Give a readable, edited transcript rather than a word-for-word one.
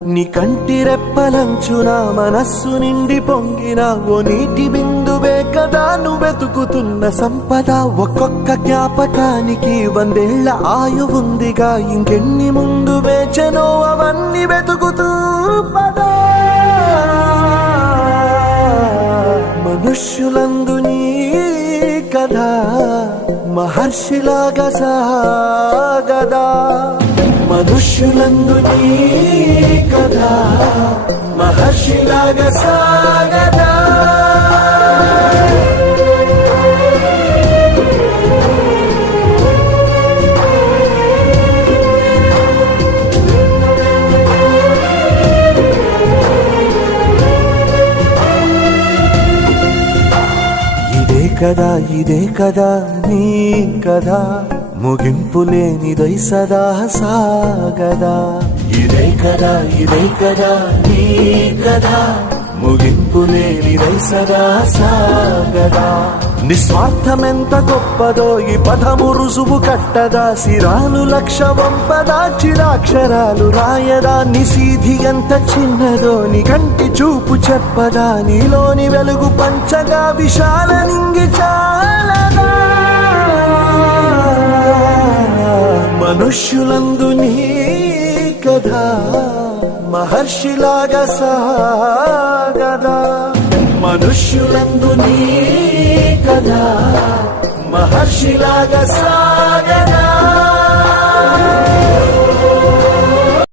నీ కంటి రెప్పలంచున మనస్సు నిండి పొంగిన ఓ నీటి బిందువే కదా నువ్వెతుకుతున్న సంపద. ఒక్కొక్క జ్ఞాపకానికి 100 ఏళ్ల ఆయువుందిగా, ఇంకెన్ని ముందు వేచనో అవన్నీ వెతుకుతూ పదా. మనుష్యులందు నీ కథ మహర్షిలాగా సాగదా, మనుష్యులందు నీ కథ మహర్షిలాగా సాగదా. ఇదే కదా నీ కదా, ముగింపు లేనిదై సదా సాగదా. ఇదే కదా నీ కదా, ముగింపు లేనిదై సదా సాగదా. నిస్వార్థమెంత గొప్పదో ఈ పదము రుజువు కట్టదా, సిరాలు లక్ష వంపదా చిరాక్షరాలు రాయదా. నిశీధి ఎంత చిన్నదో నీ కంటి చూపు చెప్పదా, నీలోని వెలుగు పంచగా విశాల నింగి చాలదా. మనుష్యులందు నీ కథ మహర్షిలాగా సాగదా, మనుష్యులందు నీ కథ మహర్షిలాగా సాగదా.